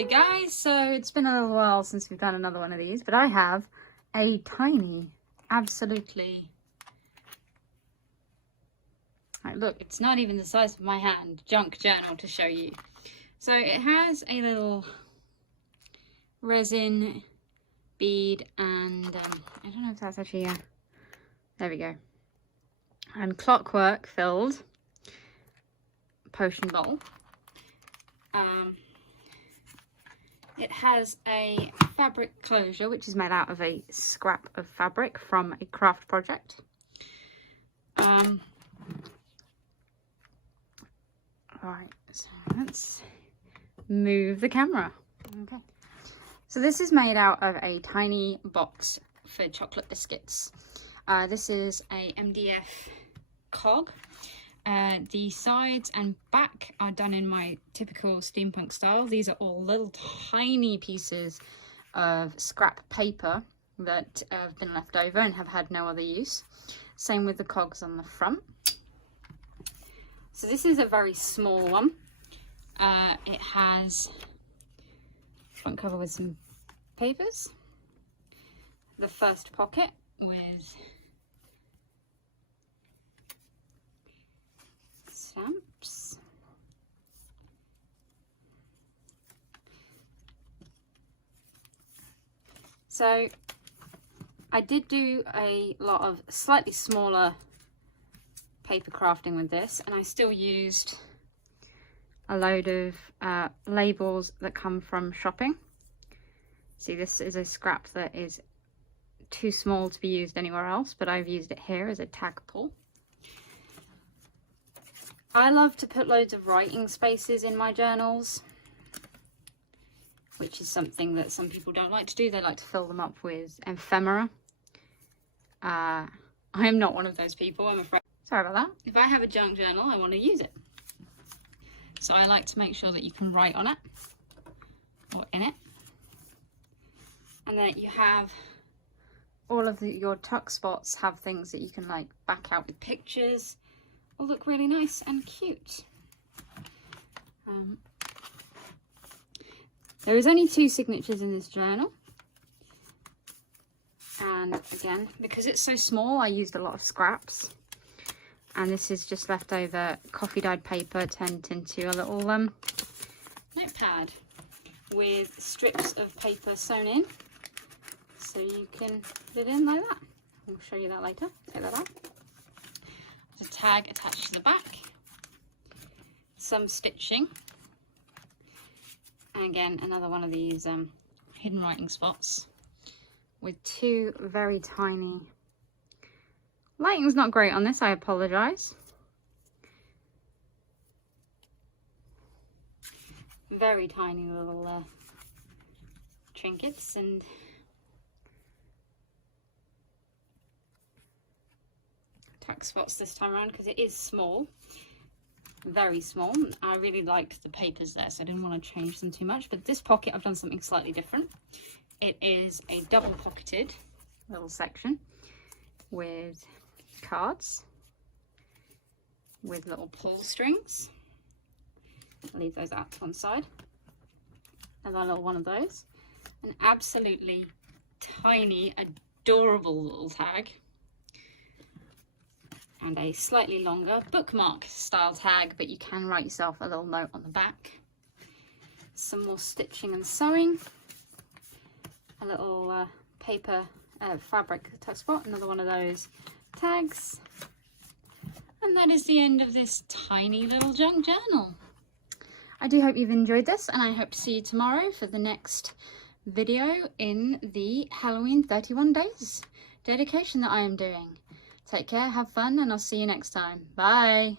Hi guys, so it's been a little while since we've done another one of these, but I have a tiny, absolutely, look, it's not even the size of my hand, junk journal to show you. So it has a little resin bead and I don't know if that's actually there we go, and clockwork filled potion bowl. It has a fabric closure which is made out of a scrap of fabric from a craft project. Right, so let's move the camera. Okay, so this is made out of a tiny box for chocolate biscuits. This is a MDF cog. The sides and back are done in my typical steampunk style. These are all little tiny pieces of scrap paper that have been left over and have had no other use. Same with the cogs on the front. So this is a very small one. It has front cover with some papers, the first pocket with stamps, so I did do a lot of slightly smaller paper crafting with this, and I still used a load of labels that come from shopping. See, this is a scrap that is too small to be used anywhere else, but I've used it here as a tag pull. I love to put loads of writing spaces in my journals, which is something that some people don't like to do. They like to fill them up with ephemera. I am not one of those people, I'm afraid. Sorry about that. If I have a junk journal, I want to use it. So I like to make sure that you can write on it or in it. And then you have all of your tuck spots have things that you can like back out with pictures. Will look really nice and cute. There is only 2 signatures in this journal, and again, because it's so small, I used a lot of scraps, and this is just leftover coffee dyed paper turned into a little notepad with strips of paper sewn in, so you can put it in like that. I'll show you that later. Take that out. A tag attached to the back, some stitching, and again another one of these hidden writing spots with 2 very tiny, lighting's not great on this, I apologize, very tiny little trinkets and tuck spots this time around because it is small, very small. I really liked the papers there, so I didn't want to change them too much, but this pocket I've done something slightly different. It is a double pocketed little section with cards with little pull strings. I'll leave those out to one side. Another little one of those, an absolutely tiny adorable little tag, and a slightly longer bookmark style tag, but you can write yourself a little note on the back. Some more stitching and sewing, a little paper fabric tuck spot, another one of those tags, and that is the end of this tiny little junk journal. I do hope you've enjoyed this, and I hope to see you tomorrow for the next video in the Halloween 31 days dedication that I am doing. Take care, have fun, and I'll see you next time. Bye!